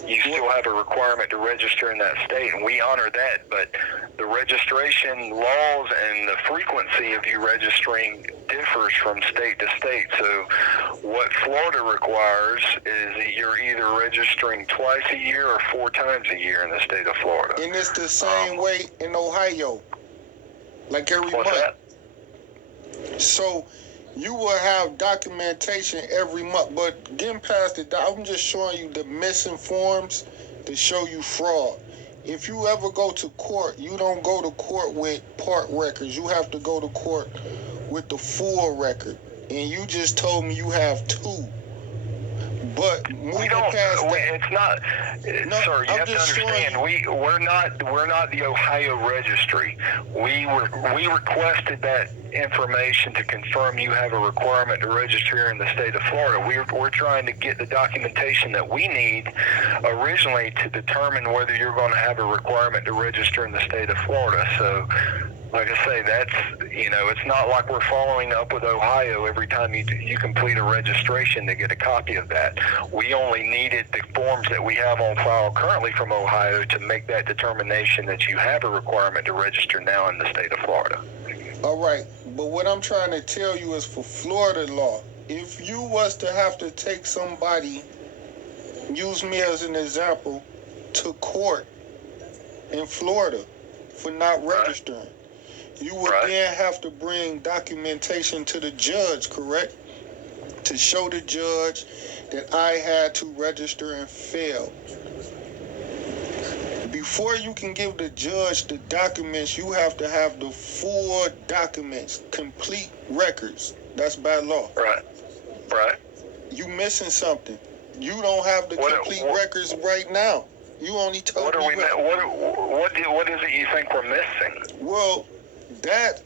You still have a requirement to register in that state, and we honor that, but the registration laws and the frequency of you registering differs from state to state. So what Florida requires is that you're either registering twice a year or 4 times a year in the state of Florida. And it's the same way in Ohio, like every What's month. that? So you will have documentation every month, but getting past it, I'm just showing you the missing forms to show you fraud. If you ever go to court, you don't go to court with part records. You have to go to court with the full record. And you just told me you have 2. But moving past that, it's not, sir. You have to understand. We're not the Ohio registry. We requested that information to confirm you have a requirement to register here in the state of Florida. We're trying to get the documentation that we need originally to determine whether you're going to have a requirement to register in the state of Florida. So, like I say, that's, it's not like we're following up with Ohio every time you complete a registration to get a copy of that. We only needed the forms that we have on file currently from Ohio to make that determination that you have a requirement to register now in the state of Florida. all right, but what I'm trying to tell you is for Florida law, if you was to have to take somebody, use me as an example, to court in Florida for not registering, you would then have to bring documentation to the judge, correct? To show the judge that I had to register and failed. Before you can give the judge the documents, you have to have the full documents, complete records. That's by law. Right. You missing something. You don't have the complete records right now. You only told me. What is it you think we're missing? Well, that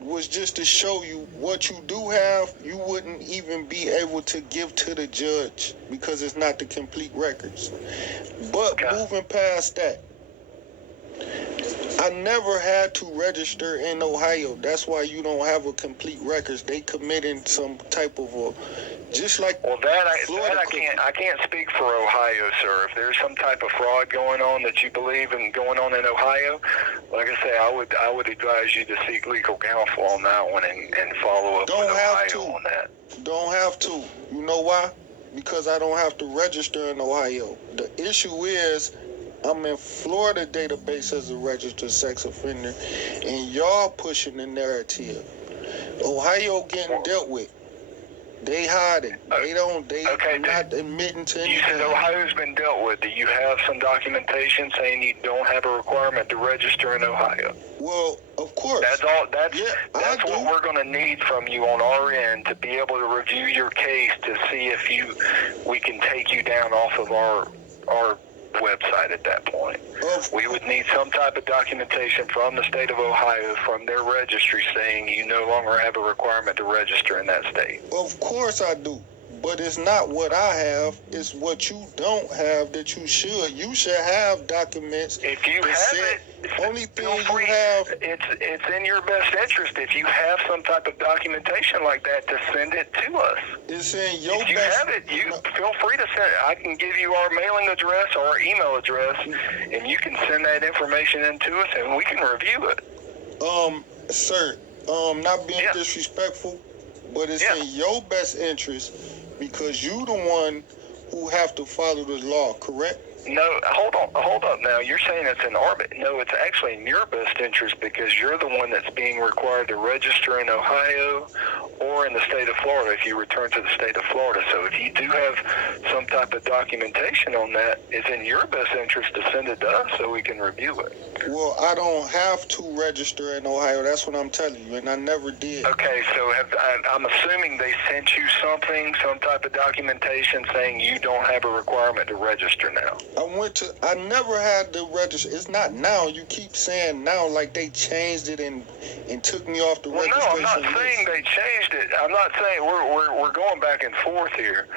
was just to show you what you do have. You wouldn't even be able to give to the judge because it's not the complete records. But moving past that, I never had to register in Ohio. That's why you don't have a complete records. They committed some type of a, just like I can't speak for Ohio, sir. If there's some type of fraud going on that you believe in going on in Ohio, like I say, I would advise you to seek legal counsel on that one and follow up with Ohio on that. Don't have to. You know why? Because I don't have to register in Ohio. The issue is I'm in Florida database as a registered sex offender, and y'all pushing the narrative. Ohio getting dealt with. They hiding. They not admitting to anything. You said Ohio's been dealt with. Do you have some documentation saying you don't have a requirement to register in Ohio? Well, of course. That's all. That's what we're going to need from you on our end to be able to review your case to see if we can take you down off of our website at that point. We would need some type of documentation from the state of Ohio, from their registry, saying you no longer have a requirement to register in that state. Of course I do. But it's not what I have, it's what you don't have that you should. You should have documents. If you have it, only thing you have, it's in your best interest if you have some type of documentation like that to send it to us. It's in your if you best. have it, you feel free to send it. I can give you our mailing address or our email address, and you can send that information in to us, and we can review it. Sir, not being disrespectful, but it's in your best interest because you the one who have to follow the law, correct? No, hold up now. You're saying it's in orbit. No, it's actually in your best interest because you're the one that's being required to register in Ohio or in the state of Florida if you return to the state of Florida. So if you do have some type of documentation on that, it's in your best interest to send it to us so we can review it. Well, I don't have to register in Ohio. That's what I'm telling you, and I never did. Okay, so I'm assuming they sent you something, some type of documentation saying you don't have a requirement to register now. I never had to register. It's not now. You keep saying now like they changed it and took me off the registration list. No, I'm not saying they changed it. I'm not saying we're going back and forth here.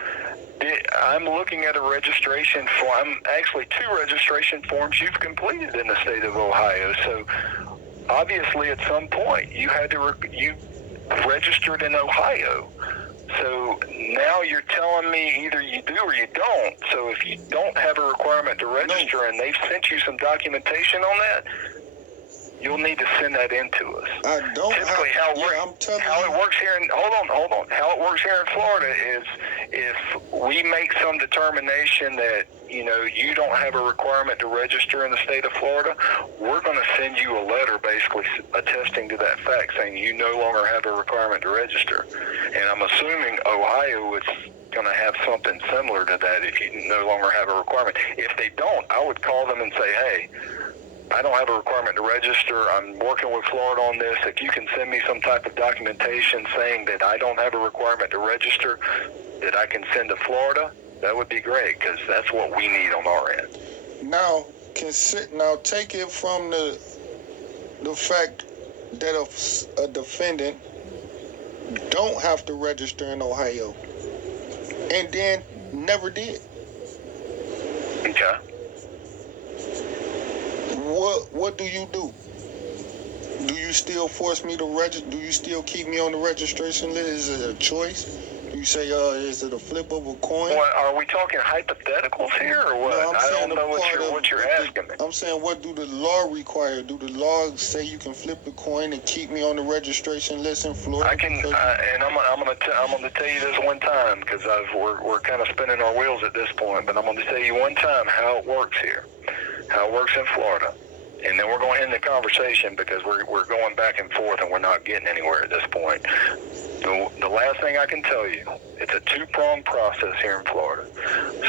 I'm looking at a registration form. Actually, 2 registration forms you've completed in the state of Ohio. So obviously at some point you had to you registered in Ohio. So now you're telling me either you do or you don't. So if you don't have a requirement to register and they've sent you some documentation on that, you'll need to send that in to us. I don't. Typically, how it works here in hold on. How it works here in Florida is if we make some determination that you don't have a requirement to register in the state of Florida, we're going to send you a letter basically attesting to that fact, saying you no longer have a requirement to register. And I'm assuming Ohio is going to have something similar to that if you no longer have a requirement. If they don't, I would call them and say, hey, I don't have a requirement to register. I'm working with Florida on this. If you can send me some type of documentation saying that I don't have a requirement to register that I can send to Florida, that would be great because that's what we need on our end. Now, take it from the fact that a defendant don't have to register in Ohio and then never did. Okay. What do you do? Do you still force me to register? Do you still keep me on the registration list? Is it a choice? Do you say, is it a flip of a coin? What, are we talking hypotheticals here or what? No, I don't know what you're asking me. I'm saying, what do the law require? Do the law say you can flip the coin and keep me on the registration list in Florida? I can, and I'm gonna tell you this one time because we're kind of spinning our wheels at this point. But I'm gonna tell you one time how it works here, how it works in Florida. And then we're going to end the conversation because we're going back and forth and we're not getting anywhere at this point. The last thing I can tell you, it's a 2-pronged process here in Florida.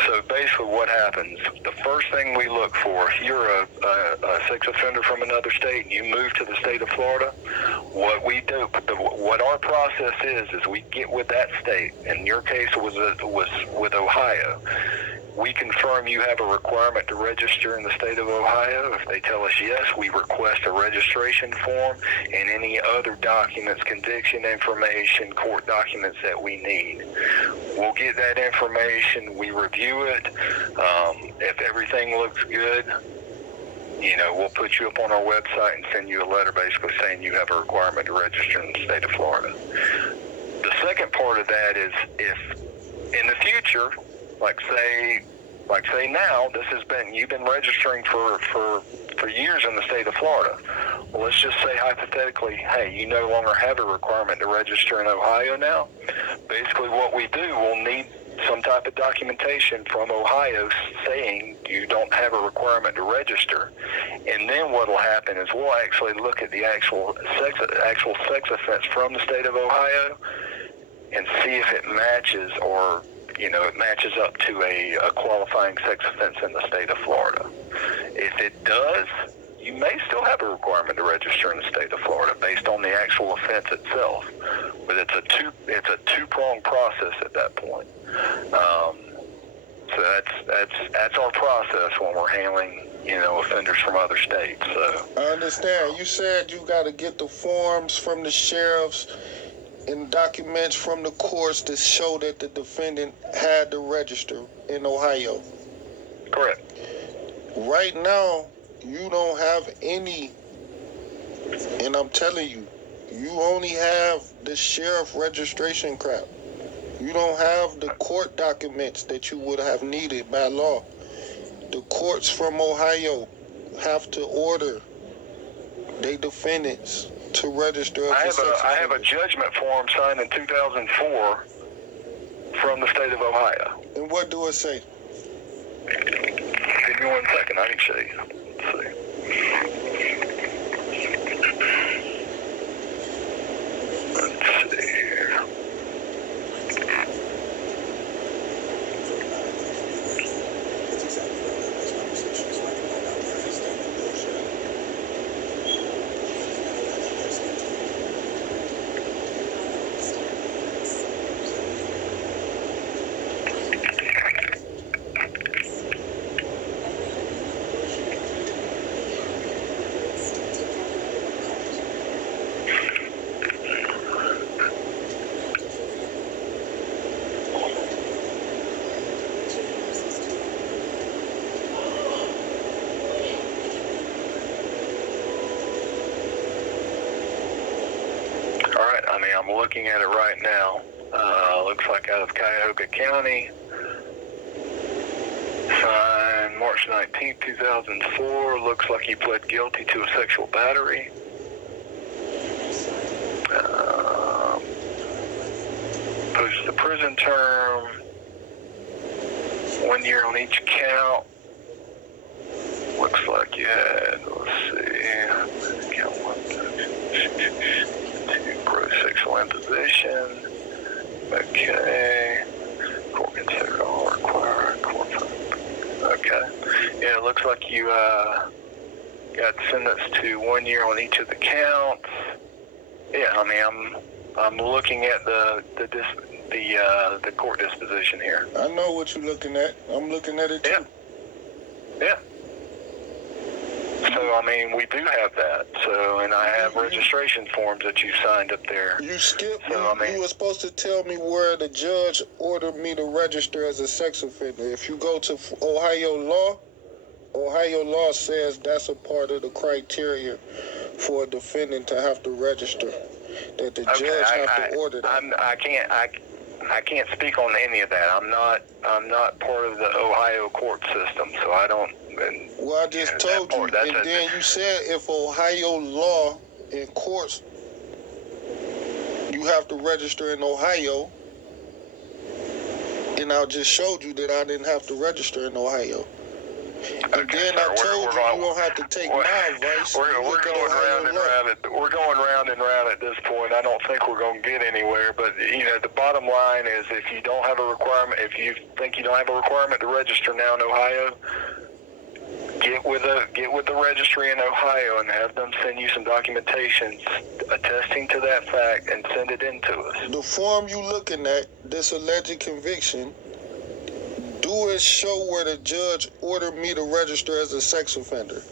So basically what happens, the first thing we look for, if you're a sex offender from another state and you move to the state of Florida, what we do, what our process is we get with that state. In your case, was with Ohio. We confirm you have a requirement to register in the state of Ohio. If they tell us yes, we request a registration form and any other documents, conviction information, court documents that we need. We'll get that information, we review it. If everything looks good, we'll put you up on our website and send you a letter basically saying you have a requirement to register in the state of Florida. The second part of that is if in the future, like say now, you've been registering for years in the state of Florida. Well, let's just say hypothetically, hey, you no longer have a requirement to register in Ohio now. Basically what we do, we'll need some type of documentation from Ohio saying you don't have a requirement to register. And then what will happen is we'll actually look at the actual sex offense from the state of Ohio and see if it matches or it matches up to a qualifying sex offense in the state of Florida. If it does, you may still have a requirement to register in the state of Florida based on the actual offense itself. But it's a two-pronged process at that point. So that's our process when we're handling, offenders from other states. So I understand. You said you got to get the forms from the sheriffs and documents from the courts to show that the defendant had to register in Ohio. correct. Right now, you don't have any, and I'm telling you, you only have the sheriff registration crap. You don't have the court documents that you would have needed by law. The courts from Ohio have to order their defendants to register. I have a judgment form signed in 2004 from the state of Ohio. And what do it say? Give me 1 second, I can show you. Let's see. Let's see here. I'm looking at it right now. Looks like out of Cuyahoga County. Signed March 19th, 2004. Looks like he pled guilty to a sexual battery. Posted a prison term. 1 year on each count. Looks like you had, let's see, count 1, 2, gross sexual imposition. Okay. Court considered all required. Okay. Yeah, it looks like you got sentenced to 1 year on each of the counts. Yeah, I mean, I'm looking at the court disposition here. I know what you're looking at. I'm looking at it too. Yeah. So, I mean, we do have that. So, and I have registration forms that you signed up there. You skipped. So, you were supposed to tell me where the judge ordered me to register as a sex offender. If you go to Ohio law says that's a part of the criteria for a defendant to have to register. That the judge have to order that. I can't speak on any of that. I'm not part of the Ohio court system, so I don't. Well, I just told you, and then you said if Ohio law and courts, you have to register in Ohio, and I just showed you that I didn't have to register in Ohio. And then I told you you don't have to take my advice. We're going round and round. We're going round and round at this point. I don't think we're going to get anywhere. But the bottom line is, if you don't have a requirement, if you think you don't have a requirement to register now in Ohio, get with the registry in Ohio and have them send you some documentation attesting to that fact and send it in to us. The form you looking at, this alleged conviction, do it show where the judge ordered me to register as a sex offender?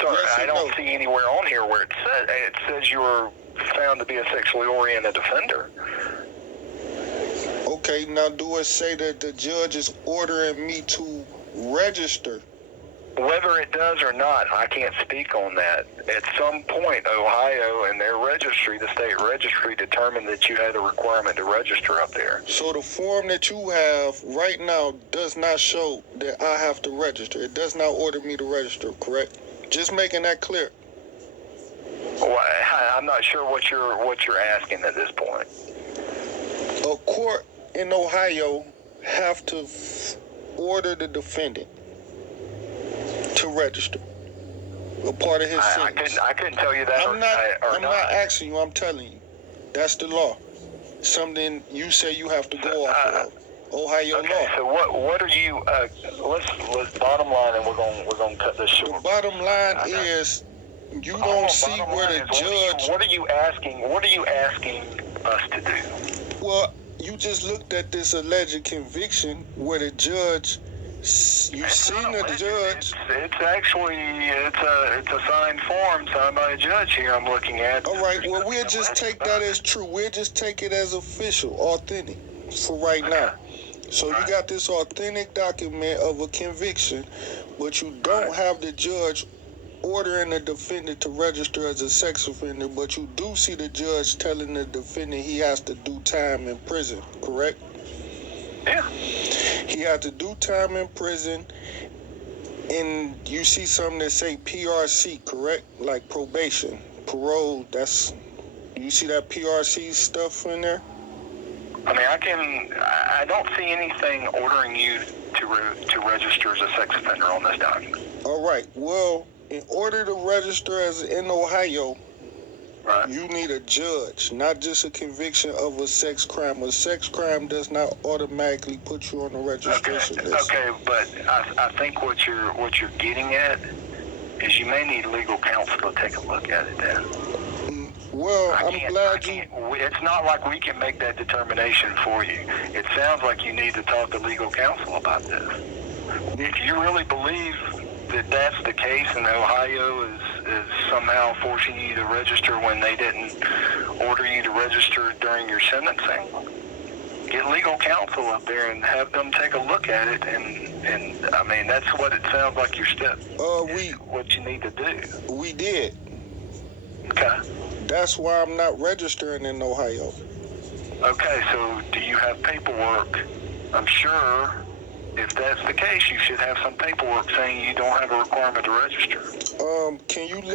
Sorry, I don't see anywhere on here where it says you were found to be a sexually oriented offender. Okay, now do it say that the judge is ordering me to register? Whether it does or not, I can't speak on that. At some point, Ohio and their registry, the state registry, determined that you had a requirement to register up there. So the form that you have right now does not show that I have to register. It does not order me to register, correct? Just making that clear. Well, I'm not sure what you're asking at this point. A court in Ohio have to order the defendant to register, a part of his sentence. I couldn't tell you that. I'm not asking you. I'm telling you. That's the law. Something you say you have to go off of. Ohio law. So what are you? Let's bottom line, and we're gonna cut this short. The bottom line is you don't see where the judge. What are you asking? What are you asking us to do? Well, you just looked at this alleged conviction where the judge, you seen the judge. It's actually it's a signed form signed by a judge here. I'm looking at. All right. Well, we'll just take that as true. We'll just take it as official, authentic, for right now. So you got this authentic document of a conviction, but you don't have the judge ordering the defendant to register as a sex offender, but you do see the judge telling the defendant he has to do time in prison, correct? Yeah. He had to do time in prison, and you see something that say PRC, correct? Like probation, parole, you see that PRC stuff in there? I mean, I don't see anything ordering you to register as a sex offender on this document. All right. Well, in order to register as in Ohio, Right. you need a judge, not just a conviction of a sex crime. A sex crime does not automatically put you on the registration list. Okay, but I think what you're getting at is you may need legal counsel to take a look at it then. Well, I'm glad you... It's not like we can make that determination for you. It sounds like you need to talk to legal counsel about this. If you really believe that that's the case and Ohio is somehow forcing you to register when they didn't order you to register during your sentencing, get legal counsel up there and have them take a look at it, and I mean, that's what it sounds like your step what you need to do. We did. Okay. That's why I'm not registering in Ohio. Okay, so do you have paperwork? I'm sure if that's the case, you should have some paperwork saying you don't have a requirement to register. Can you look